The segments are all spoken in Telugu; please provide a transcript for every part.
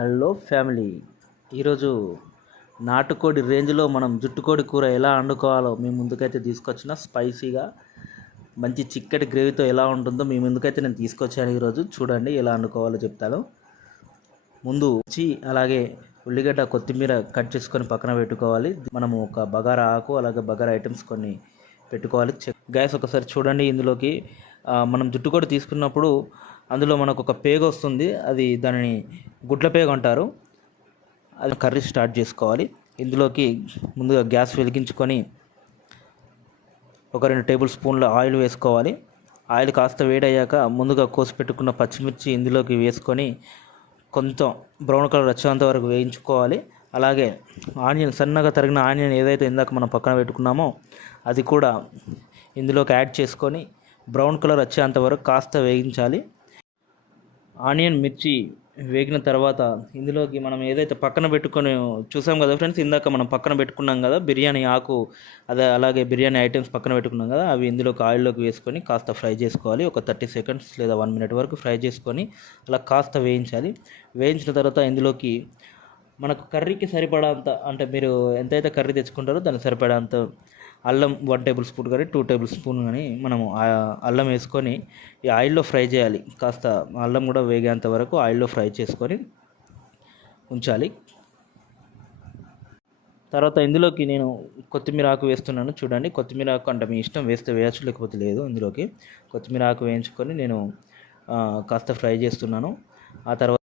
Hello family. ఈరోజు నాటుకోడి రేంజ్లో మనం జుట్టుకోడి కూర ఎలా వండుకోవాలో మీ ముందుకైతే తీసుకొచ్చిన. స్పైసీగా మంచి చిక్కటి గ్రేవీతో ఎలా ఉంటుందో మీ ముందుకైతే నేను తీసుకొచ్చాను. ఈరోజు చూడండి ఎలా వండుకోవాలో చెప్తాను. ముందు అలాగే ఉల్లిగడ్డ కొత్తిమీర కట్ చేసుకొని పక్కన పెట్టుకోవాలి. మనము ఒక బగారా ఆకు అలాగే బగారా ఐటమ్స్ కొన్ని పెట్టుకోవాలి. గ్యాస్ ఒకసారి చూడండి. ఇందులోకి మనం జుట్టుకోడి తీసుకున్నప్పుడు అందులో మనకు ఒక పేగ వస్తుంది, అది దానిని గుడ్ల పేగ అంటారు. అది కర్రీ స్టార్ట్ చేసుకోవాలి. ఇందులోకి ముందుగా గ్యాస్ వెలిగించుకొని ఒక 2 టేబుల్ స్పూన్ల ఆయిల్ వేసుకోవాలి. ఆయిల్ కాస్త వేడయ్యాక ముందుగా కోసి పెట్టుకున్న పచ్చిమిర్చి ఇందులోకి వేసుకొని కొంచెం బ్రౌన్ కలర్ వచ్చేంత వరకు వేయించుకోవాలి. అలాగే ఆనియన్, సన్నగా తరిగిన ఆనియన్ ఏదైతే ఇందాక మనం పక్కన పెట్టుకున్నామో అది కూడా ఇందులోకి యాడ్ చేసుకొని బ్రౌన్ కలర్ వచ్చేంత వరకు కాస్త వేయించాలి. ఆనియన్, మిర్చి వేగిన తర్వాత ఇందులోకి మనం ఏదైతే పక్కన పెట్టుకొని చూసాం కదా ఫ్రెండ్స్, ఇందాక మనం పక్కన పెట్టుకున్నాం కదా బిర్యానీ ఆకు, అదే అలాగే బిర్యానీ ఐటమ్స్ పక్కన పెట్టుకున్నాం కదా, అవి ఇందులోకి ఆయిల్లోకి వేసుకొని కాస్త ఫ్రై చేసుకోవాలి. ఒక 30 సెకండ్స్ లేదా 1 మినిట్ వరకు ఫ్రై చేసుకొని అలా కాస్త వేయించాలి. వేయించిన తర్వాత ఇందులోకి మనకు కర్రీకి సరిపడాంత, అంటే మీరు ఎంతైతే కర్రీ తెచ్చుకుంటారో దానికి సరిపడాంత అల్లం 1 టేబుల్ స్పూన్ కానీ 2 టేబుల్ స్పూన్ కానీ మనము అల్లం వేసుకొని ఈ ఆయిల్లో ఫ్రై చేయాలి. కాస్త అల్లం కూడా వేగేంత వరకు ఆయిల్లో ఫ్రై చేసుకొని ఉంచాలి. తర్వాత ఇందులోకి నేను కొత్తిమీర ఆకు వేస్తున్నాను. చూడండి, కొత్తిమీర ఆకు అంటే మీ ఇష్టం, వేస్తే వేయచ్చు లేకపోతే లేదు. ఇందులోకి కొత్తిమీర ఆకు వేయించుకొని నేను కాస్త ఫ్రై చేస్తున్నాను. ఆ తర్వాత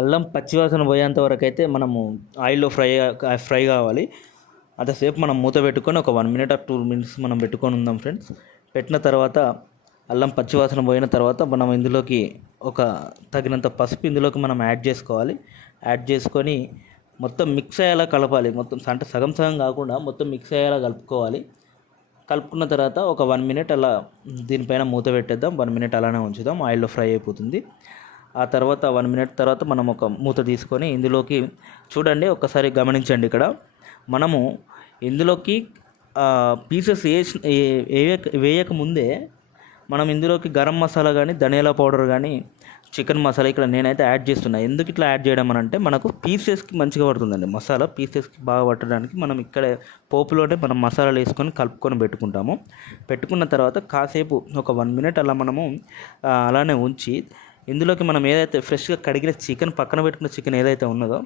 అల్లం పచ్చివాసన పోయేంత వరకు అయితే మనము ఆయిల్లో ఫ్రై కావాలి. అంతసేపు మనం మూత పెట్టుకొని ఒక 1 మినిట్ ఆర్ 2 మినిట్స్ మనం పెట్టుకొని ఉందాం ఫ్రెండ్స్. పెట్టిన తర్వాత అల్లం పచ్చివాసన పోయిన తర్వాత మనం ఇందులోకి ఒక తగినంత పసుపు ఇందులోకి మనం యాడ్ చేసుకోవాలి. యాడ్ చేసుకొని మొత్తం మిక్స్ అయ్యేలా కలపాలి. మొత్తం అంటే సగం సగం కాకుండా మొత్తం మిక్స్ అయ్యేలా కలుపుకోవాలి. కలుపుకున్న తర్వాత ఒక 1 మినిట్ అలా దీనిపైన మూత పెట్టేద్దాం. 1 మినిట్ అలానే ఉంచుదాం, ఆయిల్లో ఫ్రై అయిపోతుంది. ఆ తర్వాత 1 మినిట్ తర్వాత మనం ఒక మూత తీసుకొని ఇందులోకి చూడండి, ఒకసారి గమనించండి. ఇక్కడ మనము ఇందులోకి పీసెస్ వేయక ముందే మనం ఇందులోకి గరం మసాలా కానీ ధనియాల పౌడర్ కానీ చికెన్ మసాలా ఇక్కడ నేనైతే యాడ్ చేస్తున్నా. ఎందుకు ఇట్లా యాడ్ చేయడం అని అంటే మనకు పీసెస్కి మంచిగా పడుతుందండి. మసాలా పీసెస్కి బాగా పట్టడానికి మనం ఇక్కడ పోపులోనే మనం మసాలాలు వేసుకొని కలుపుకొని పెట్టుకుంటాము. పెట్టుకున్న తర్వాత కాసేపు ఒక 1 మినిట్ అలా మనము అలానే ఉంచి ఇందులోకి మనం ఏదైతే ఫ్రెష్గా కడిగిన చికెన్, పక్కన పెట్టుకున్న చికెన్ ఏదైతే ఉన్నదో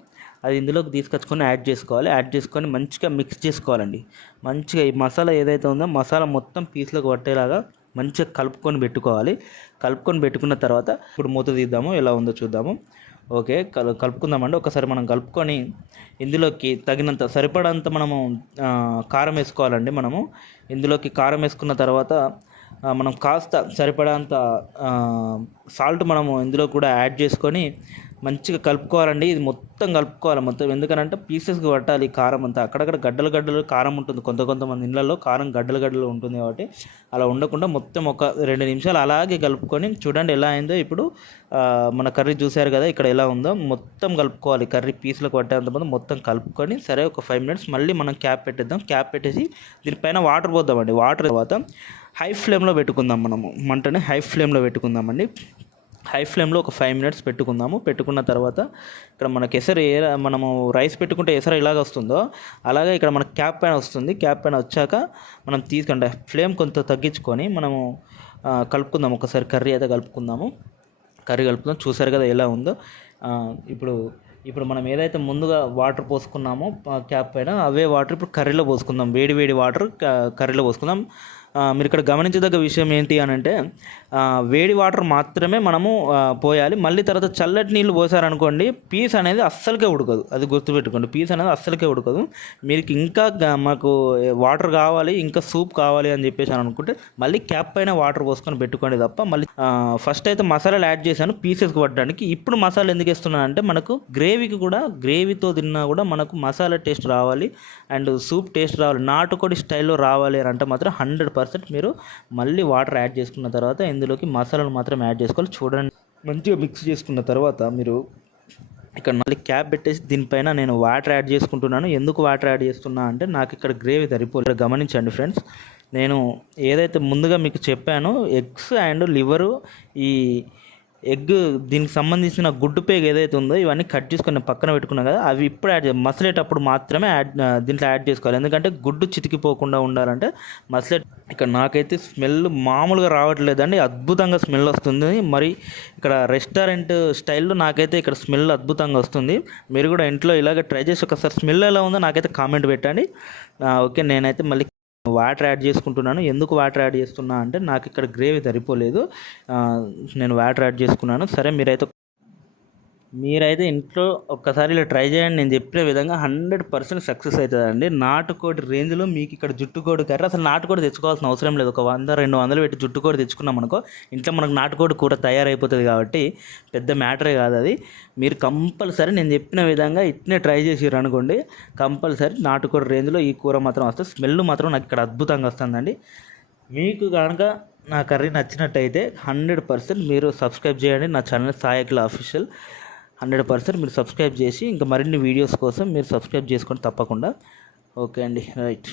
అది ఇందులోకి తీసుకొచ్చుకొని యాడ్ చేసుకోవాలి. యాడ్ చేసుకొని మంచిగా మిక్స్ చేసుకోవాలండి. మంచిగా ఈ మసాలా ఏదైతే ఉందో మసాలా మొత్తం పీస్లోకి పట్టేలాగా మంచిగా కలుపుకొని పెట్టుకోవాలి. కలుపుకొని పెట్టుకున్న తర్వాత ఇప్పుడు మూత తీద్దాము, ఎలా ఉందో చూద్దాము. ఓకే, కలుపుకుందామండి. ఒకసారి మనం కలుపుకొని ఇందులోకి తగినంత సరిపడంత మనము కారం వేసుకోవాలండి. మనము ఇందులోకి కారం వేసుకున్న తర్వాత మనం కాస్త సరిపడంత సాల్ట్ మనము ఇందులో కూడా యాడ్ చేసుకొని మంచిగా కలుపుకోవాలండి. ఇది మొత్తం కలుపుకోవాలి మొత్తం, ఎందుకనంటే పీసెస్కి పట్టాలి కారం అంతా. అక్కడక్కడ గడ్డలు కారం ఉంటుంది. కొంతమంది ఇళ్ళల్లో కారం గడ్డలు ఉంటుంది కాబట్టి అలా ఉండకుండా మొత్తం ఒక 2 నిమిషాలు అలాగే కలుపుకొని చూడండి ఎలా అయిందో. ఇప్పుడు మన కర్రీ చూసారు కదా ఇక్కడ ఎలా ఉందో, మొత్తం కలుపుకోవాలి. కర్రీ పీసులకు పట్టేంత మొత్తం కలుపుకొని సరే ఒక 5 మినిట్స్ మళ్ళీ మనం క్యాప్ పెట్టేద్దాం. క్యాప్ పెట్టేసి దీనిపైన వాటర్ పోద్దామండి. వాటర్ తర్వాత హై ఫ్లేమ్లో పెట్టుకుందాం. మనము మంటని హై ఫ్లేమ్లో పెట్టుకుందామండి. హై ఫ్లేమ్లో ఒక 5 మినిట్స్ పెట్టుకుందాము. పెట్టుకున్న తర్వాత ఇక్కడ మనకి ఎసరు మనము రైస్ పెట్టుకుంటే ఎసరు ఎలాగ వస్తుందో అలాగే ఇక్కడ మనకు క్యాప్ పైన వస్తుంది. క్యాప్ పైన వచ్చాక మనం తీసుకుంటే ఫ్లేమ్ కొంత తగ్గించుకొని మనము కలుపుకుందాం. ఒకసారి కర్రీ అయితే కలుపుకుందాము. కర్రీ కలుపుకుందాం. చూసారు కదా ఎలా ఉందో. ఇప్పుడు మనం ఏదైతే ముందుగా వాటర్ పోసుకున్నామో క్యాప్ పైన అవే వాటర్ ఇప్పుడు కర్రీలో పోసుకుందాం. వేడి వాటర్ కర్రీలో పోసుకుందాం. మీరు ఇక్కడ గమనించదగ్గ విషయం ఏంటి అని అంటే వేడి వాటర్ మాత్రమే మనము పోయాలి. మళ్ళీ తర్వాత చల్లటి నీళ్ళు పోసారనుకోండి పీస్ అనేది అస్సలకే ఉడకదు. అది గుర్తుపెట్టుకోండి, పీస్ అనేది అస్సలకే ఉడకదు. మీకు ఇంకా మాకు వాటర్ కావాలి, ఇంకా సూప్ కావాలి అని చెప్పేసి అనుకుంటే మళ్ళీ క్యాప్ పైన వాటర్ పోసుకొని పెట్టుకోండి తప్ప. మళ్ళీ ఫస్ట్ అయితే మసాలాలు యాడ్ చేశాను పీసెస్కి పట్టడానికి. ఇప్పుడు మసాలా ఎందుకు వేస్తున్నాను అంటే మనకు గ్రేవీతో తిన్నా కూడా మనకు మసాలా టేస్ట్ రావాలి అండ్ సూప్ టేస్ట్ రావాలి, నాటుకోడి స్టైల్లో రావాలి అని అంటే మాత్రం 100% మీరు మళ్ళీ వాటర్ యాడ్ చేసుకున్న తర్వాత ఇందులోకి మసాలాలు మాత్రం యాడ్ చేసుకోవాలి. చూడండి, మంచిగా మిక్స్ చేసుకున్న తర్వాత మీరు ఇక్కడ మళ్ళీ క్యాప్ పెట్టేసి దీనిపైన నేను వాటర్ యాడ్ చేసుకుంటున్నాను. ఎందుకు వాటర్ యాడ్ చేస్తున్నా అంటే నాకు ఇక్కడ గ్రేవీ సరిపోలేదు. గమనించండి ఫ్రెండ్స్, నేను ఏదైతే ముందుగా మీకు చెప్పానో ఎగ్స్ అండ్ లివరు ఈ ఎగ్ దీనికి సంబంధించిన గుడ్డు పేగ ఏదైతే ఉందో ఇవన్నీ కట్ చేసుకొని పక్కన పెట్టుకున్నాం కదా, అవి ఇప్పుడు మసలేటప్పుడు మాత్రమే దీంట్లో యాడ్ చేసుకోవాలి. ఎందుకంటే గుడ్డు చితికిపోకుండా ఉండాలంటే ఇక్కడ నాకైతే స్మెల్ మామూలుగా రావట్లేదండి, అద్భుతంగా స్మెల్ వస్తుంది. మరి ఇక్కడ రెస్టారెంట్ స్టైల్లో నాకైతే ఇక్కడ స్మెల్ అద్భుతంగా వస్తుంది. మీరు కూడా ఇంట్లో ఇలాగే ట్రై చేసి ఒకసారి స్మెల్ ఎలా ఉందో నాకైతే కామెంట్ పెట్టండి. ఓకే, నేనైతే మళ్ళీ వాటర్ యాడ్ చేసుకుంటున్నాను. ఎందుకు వాటర్ యాడ్ చేస్తున్నా అంటే నాకు ఇక్కడ గ్రేవీ సరిపోలేదు, నేను వాటర్ యాడ్ చేసుకున్నాను. సరే, మీరైతే ఇంట్లో ఒక్కసారి ఇలా ట్రై చేయండి. నేను చెప్పిన విధంగా 100% సక్సెస్ అవుతుందండి. నాటుకోడి రేంజ్లో మీకు ఇక్కడ జుట్టుకోడి కర్రీ, అసలు నాటుకోడి తెచ్చుకోవాల్సిన అవసరం లేదు. ఒక 100-200 పెట్టి జుట్టుకోడి తెచ్చుకున్నాం అనుకో, ఇంట్లో మనకు నాటుకోడి కూర తయారైపోతుంది. కాబట్టి పెద్ద మ్యాటరే కాదు అది. మీరు కంపల్సరీ నేను చెప్పిన విధంగా ఇట్నే ట్రై చేసిర్రు అనుకోండి, కంపల్సరీ నాటుకోడి రేంజ్లో ఈ కూర మాత్రం వస్తుంది. స్మెల్ మాత్రం నాకు ఇక్కడ అద్భుతంగా వస్తుందండి. మీకు కనుక నా కర్రీ నచ్చినట్టయితే 100% మీరు సబ్స్క్రైబ్ చేయండి నా ఛానల్ సాయి అఖిల అఫీషియల్. 100% మీరు సబ్స్క్రైబ్ చేసి ఇంకా మరిన్ని వీడియోస్ కోసం మీరు సబ్స్క్రైబ్ చేసుకోండి తప్పకుండా. ఓకే అండి, రైట్.